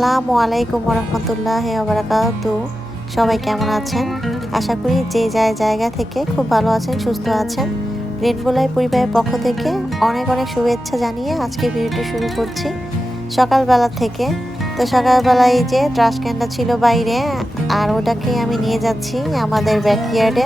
আসসালামু আলাইকুম রহমতুল্লাহ বারাকাতু সবাই কেমন আছেন? আশা করি যে যায় জায়গা থেকে খুব ভালো আছেন, সুস্থ আছেন। রেনবোলাই পরিবারের পক্ষ থেকে অনেক অনেক শুভেচ্ছা জানিয়ে আজকে ভিডিওটি শুরু করছি। সকালবেলা থেকে। তো সকালবেলায় যে ট্রাশ ক্যানটা ছিল বাইরে, আর ওটাকে আমি নিয়ে যাচ্ছি আমাদের ব্যাকইয়ার্ডে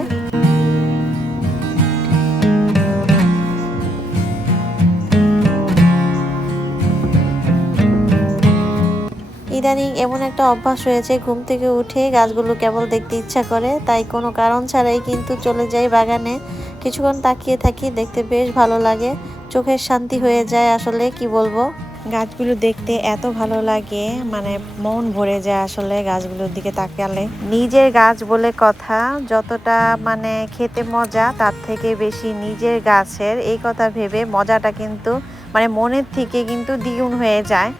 ইদানিং এমন একটা অভ্যাস হয়েছে ঘুম থেকে উঠে গাছগুলো কেবল দেখতে ইচ্ছা করে, তাই কোনো কারণ ছাড়াই কিন্তু চলে যাই বাগানে। কিছুক্ষণ তাকিয়ে থাকি, দেখতে বেশ ভালো লাগে, চোখের শান্তি হয়ে যায় আসলে, কি বলব? গাছগুলো দেখতে এত ভালো লাগে মানে মন ভরে যায় আসলে গাছগুলোর দিকে তাকালে। নিজের গাছ বলে কথা, যতটা মানে খেতে মজা, তার থেকে বেশি নিজের গাছের, এই কথা ভেবে মজাটা কিন্তু মানে মনের থেকে কিন্তু দ্বিগুণ হয়ে যায়।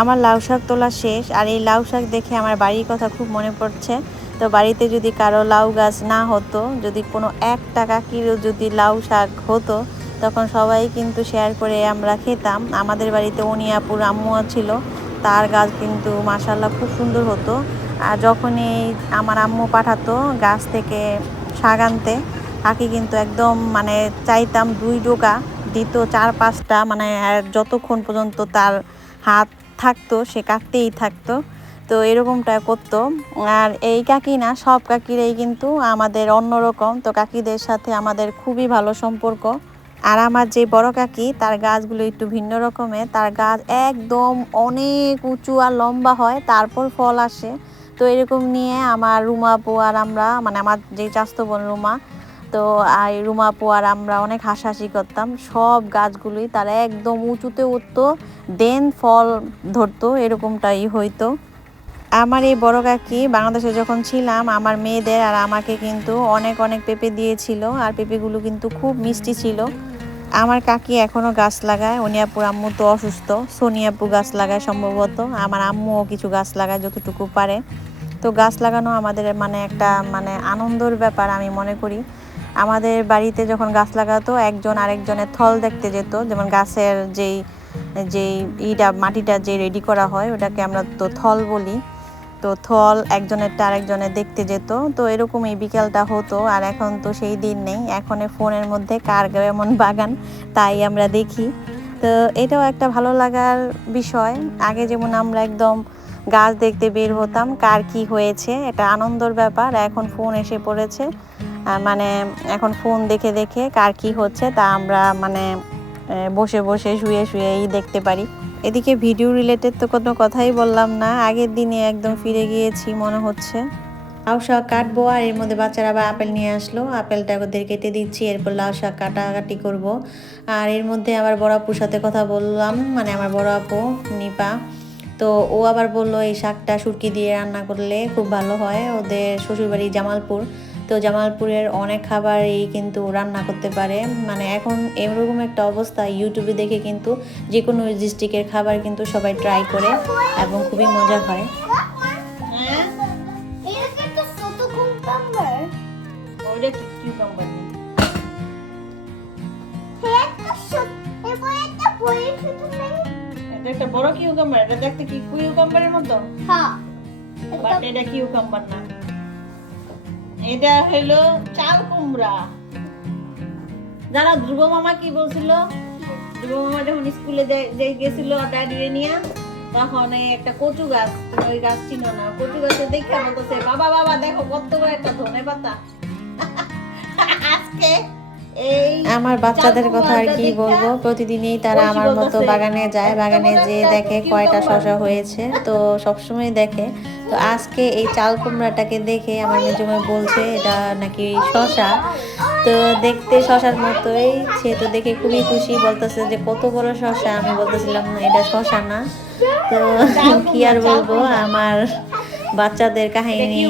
আমার লাউ শাক তোলা শেষ, আর এই লাউ শাক দেখে আমার বাড়ির কথা খুব মনে পড়ছে। তো বাড়িতে যদি কারও লাউ গাছ না হতো, যদি কোনো এক টাকা কিলো যদি লাউ শাক হতো, তখন সবাই কিন্তু শেয়ার করে আমরা খেতাম। আমাদের বাড়িতে অনিয়াপুর আম্মু ছিল, তার গাছ কিন্তু মাসাল্লাহ খুব সুন্দর হতো। আর যখনই আমার আম্মু পাঠাতো গাছ থেকে শাক আনতে কাকি কিন্তু একদম মানে চাইতাম দুই ডোকা দিত চার পাঁচটা মানে যতক্ষণ পর্যন্ত তার হাত থাকতো, সে কাটতেই থাকতো। তো এরকমটা করতো। আর এই কাকি না, সব কাকিরাই কিন্তু আমাদের অন্যরকম। তো কাকিদের সাথে আমাদের খুবই ভালো সম্পর্ক। আর আমার যে বড় কাকি, তার গাছগুলো একটু ভিন্ন রকমের। তার গাছ একদম অনেক উঁচু আর লম্বা হয়, তারপর ফল আসে। তো এরকম নিয়ে আমার রুমা আপু আর আমরা মানে আমার যে চাস্তো বোন রুমা তো আর রুমা আপু আর আমরা অনেক হাসাহাসি করতাম। সব গাছগুলোই তারা একদম উঁচুতে উঠতো দেন ফল ধরতো, এরকমটাই হইতো। আমার এই বড় কাকি বাংলাদেশে যখন ছিলাম, আমার মেয়েদের আর আমাকে কিন্তু অনেক অনেক পেঁপে দিয়েছিল আর পেঁপেগুলো কিন্তু খুব মিষ্টি ছিল। আমার কাকি এখনও গাছ লাগায় অনিয়াপুর আম্মু তো অসুস্থ সোনিয়াপু গাছ লাগায় সম্ভবত, আমার আম্মুও কিছু গাছ লাগায় যতটুকু পারে। তো গাছ লাগানো আমাদের মানে একটা মানে আনন্দর ব্যাপার আমি মনে করি। আমাদের বাড়িতে যখন গাছ লাগাতো, একজন আরেকজনের থল দেখতে যেত। যেমন গাছের যেই যেই ইটা, মাটিটা যে রেডি করা হয়, ওটাকে আমরা তো থল বলি। তো থল একজনেরটা আরেকজনের দেখতে যেত। তো এরকম এই বিকেলটা হতো, আর এখন তো সেই দিন নেই। এখন ফোনের মধ্যে কার এমন বাগান, তাই আমরা দেখি। তো এটাও একটা ভালো লাগার বিষয়। আগে যেমন আমরা একদম গাছ দেখতে বের হতাম, কার কি হয়েছে, এটা আনন্দর ব্যাপার। এখন ফোন এসে পড়েছে। মানে এখন ফোন দেখে দেখে কার কি হচ্ছে তা আমরা মানে বসে বসে শুয়ে শুয়েই দেখতে পারি। এদিকে ভিডিও রিলেটেড তো কোনো কথাই বললাম না। আগের দিনে একদম ফিরে গিয়েছি মনে হচ্ছে। লাউ শাক কাটবো আর এর মধ্যে বাচ্চারা আবার আপেল নিয়ে আসলো। আপেলটা ওদের কেটে দিচ্ছি, এরপর লাউ শাক কাটাকাটি করব। আর এর মধ্যে আবার বড় আপুর সাথে কথা বললাম মানে আমার বড় আপু, নিপা। তো ও আবার বলল, এই শাকটা সুরকি দিয়ে রান্না করলে খুব ভালো হয়। ওদের শ্বশুরবাড়ি জামালপুর। তো জামালপুরের অনেক খাবারই কিন্তু রান্না করতে পারে। মানে এখন এরকম একটা অবস্থা ইউটিউবে দেখে কিন্তু যে কোনো ডিস্ট্রিক্টের খাবার কিন্তু সবাই ট্রাই করে এবং খুবই মজা হয়। একটা বড় কিউকাম্বার এটা দেখতে কি কিউকাম্বারের মতো? হ্যাঁ। বাট এটা কিউকাম্বার না। এটা হলো চাল কুমড়া। জানো ধ্রুব মামা কি বলছিল? ধ্রুব মামা যখন স্কুলে যে গেছিল ড্যাডিরে নিয়ে, তখন এই একটা কচু গাছ ওই গাছ চিনো না? কচু গাছে দেখে বলতেছে বাবা বাবা, দেখো কত একটা ধনে পাতা। আজকে আমার বাচ্চাদের কথা আর কি বলব? প্রতিদিনই তারা আমার মতো বাগানে যায় বাগানে যেয়ে দেখে কয়টা শশা হয়েছে। তো সবসময় দেখে। তো আজকে এই চাল কুমড়াটাকে দেখে আমার মেজমে বলছে এটা নাকি শশা? তো দেখতে শশার মতোই সে তো দেখে খুবই খুশি বলতেছে যে কত বড় শশা? আমি বলতেছিলাম না এটা শশা না। তো কি আর বলব? আমার বাচ্চাদের কাহিনী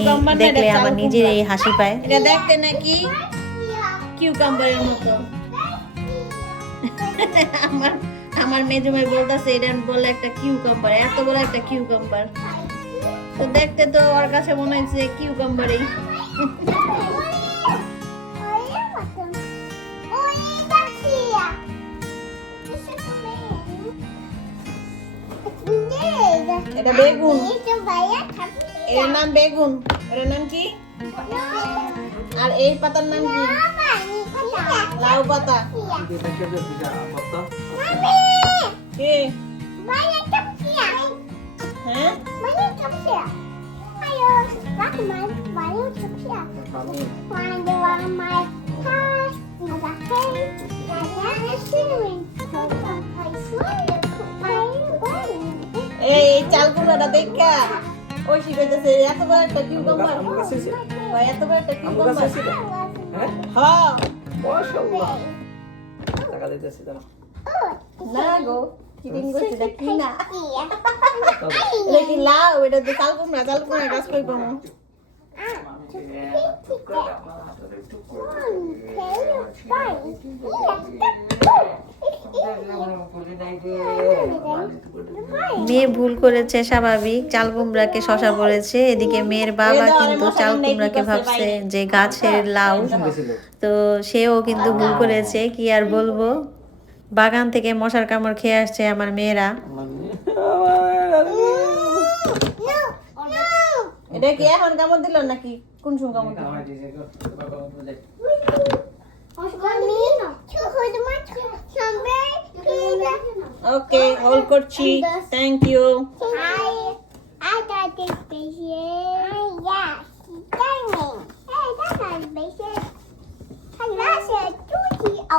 দেখলে আমার নিজেরই হাসি পায়। এটা দেখতে নাকি কিউকাম্বারের মতো। আমার আমার মেজুমাই বলতেছে, এটা বলে একটা কিউকাম্বার এত বড় একটা কিউকাম্বার তো দেখতে তো ওর কাছে মনে হচ্ছে কিউকাম্বারই এটা বেগুন। এর নাম বেগুন। এর নাম কি? আর এই পাতার নাম কি? লাউ পাতা। কি? হ্যাঁ? এই এই চাল কুমড়াটা দেখা। ওই শিখাইতেছে এত বড় একটা কিউকাম্বার। এত বড় একটা কিউকাম্বার হ্যাঁ? না গো চিটিং করছি এটা কি না এটা লাও এটা তো চাল কুমড়া চাল কুমড়া গাছ কই পাবো? মেয়ে ভুল করেছে স্বাভাবিক। চাল কুমড়াকে শশা বলেছে এদিকে মেয়ের বাবা কিন্তু চাল কুমড়াকে ভাবছে যে গাছের লাউ। তো সেও কিন্তু ভুল করেছে। কি আর বলব? বাগান থেকে মশার কামড় খেয়ে আসছে আমার মেয়েরা। এটা কি এখন কামড় দিল নাকি? কোন সময় কামড় দিল? ওকে হোল্ড করছি। থ্যাংক ইউ I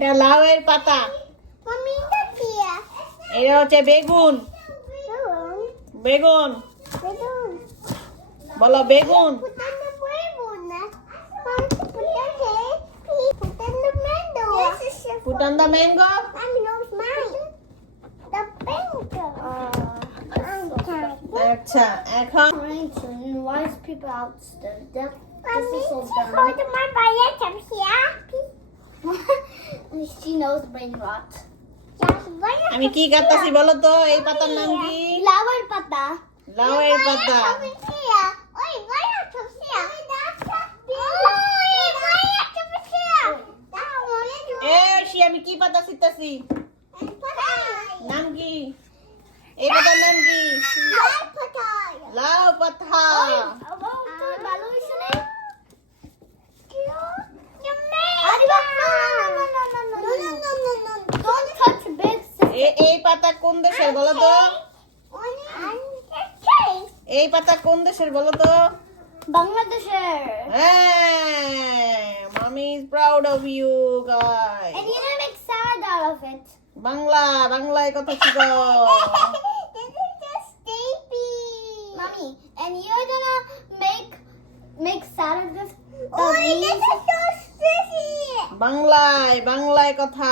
এটা লাউয়ের পাতা Mommy, look here. এটা হচ্ছে বেগুন Boom. বেগুন Boom. বলো বেগুন Put in the bowl. Mom, put in the Please put in the window. This is your put on the mango Mommy knows mine. The bingo. আচ্ছা এখন Arlington, wise people out there. That, Mommy, this is so hold dumb. my bias up here. আমি কি গাতাছি বলো তো এই পাতার নাম কি লাউয়ের পাতা লাউয়ের পাতা আমি কি পাতা চিতাছি নাম কি এই পাতার নাম কি লাউ পাতা এই পাতা কোন দেশের বলো তো? এই পাতা কোন দেশের বলো তো? বাংলাদেশের। হ্যাঁ মামি proud of you guy Bangla বাংলায় কথা ছিল বাংলায় বাংলায় কথা।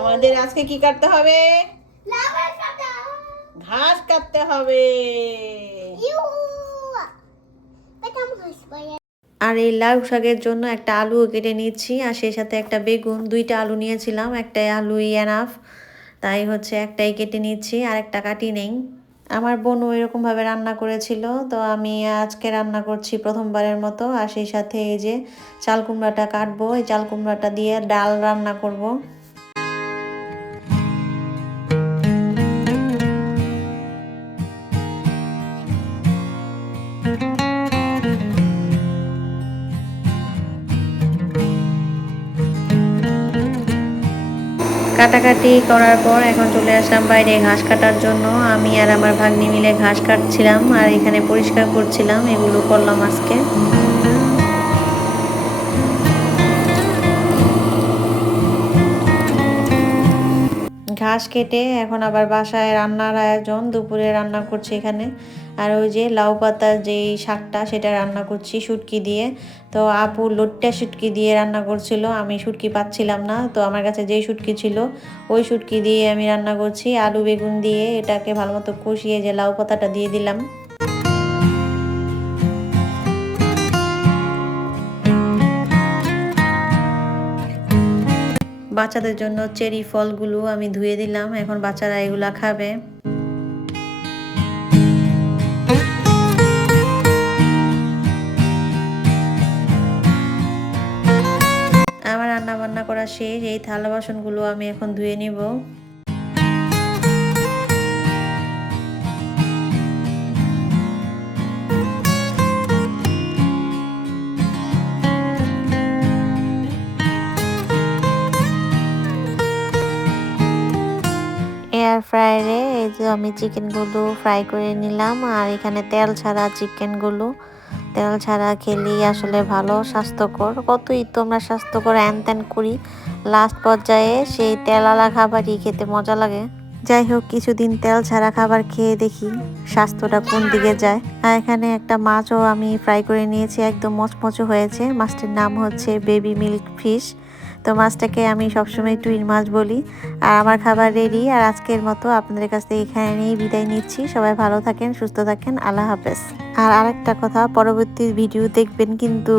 আমাদের আজকে কি কাটতে হবে? ঘাস কাটতে হবে. আর এই লাউ শাকের জন্য একটা আলুও কেটে নিচ্ছি আর সেই সাথে একটা বেগুন দুইটা আলু নিয়েছিলাম একটা আলু এনাফ তাই হচ্ছে একটাই কেটে নিচ্ছি আর একটা কাটি নেই। আমার বোনও এরকমভাবে রান্না করেছিল তো আমি আজকে রান্না করছি প্রথমবারের মতো আর সেই সাথে এই যে চাল কুমড়াটা কাটবো এই চাল কুমড়াটা দিয়ে ডাল রান্না করব। কাটাকাটি করার পর এখন চলে আসলাম বাইরে ঘাস কাটার জন্য। আমি আর আমার ভাগ্নি মিলে ঘাস কাটছিলাম আর এখানে পরিষ্কার করছিলাম, এগুলো করলাম আজকে। ঘাস কেটে এখন আবার বাসায় রান্নার আয়োজন, দুপুরে রান্না করছি এখানে। আর ওই যে লাউ পাতার যেই শাকটা, সেটা রান্না করছি শুটকি দিয়ে। তো আপু লোটটা শুটকি দিয়ে রান্না করছিল, আমি শুটকি পাচ্ছিলাম না। তো আমার কাছে যেই শুটকি ছিল, ওই শুটকি দিয়ে আমি রান্না করছি। আলু বেগুন দিয়ে এটাকে ভালো মতো কষিয়ে যে লাউ পাতাটা দিয়ে দিলাম। বাচ্চাদের জন্য চেরি ফলগুলো আমি ধুয়ে দিলাম, এখন বাচ্চারা এগুলা খাবে। আমার রান্না বান্না করা শেষ, এই থালা বাসনগুলো আমি এখন ধুয়ে নিব। এয়ার ফ্রায়ারে এই যে আমি চিকেনগুলো ফ্রাই করে নিলাম, আর এখানে তেল ছাড়া চিকেনগুলো তেল ছাড়া খেলি আসলে ভালো, স্বাস্থ্যকর। কতই তো আমরা স্বাস্থ্যকর হ্যান ত্যান করি লাস্ট পর্যায়ে সেই তেলালা খাবারই খেতে মজা লাগে। যাই হোক, কিছুদিন তেল ছাড়া খাবার খেয়ে দেখি স্বাস্থ্যটা কোন দিকে যায়। আর এখানে একটা মাছও আমি ফ্রাই করে নিয়েছি, একদম মচমচো হয়েছে। মাছটির নাম হচ্ছে বেবি মিল্ক ফিশ তো মাছটাকে আমি সবসময় টুইন মাছ বলি। আর আমার খাবার রেডি আর আজকের মতো আপনাদের কাছ থেকে এখানে নিয়ে বিদায় নিচ্ছি। সবাই ভালো থাকেন, সুস্থ থাকেন, আল্লাহ হাফেজ। আর আরেকটা কথা, পরবর্তী ভিডিও দেখবেন কিন্তু।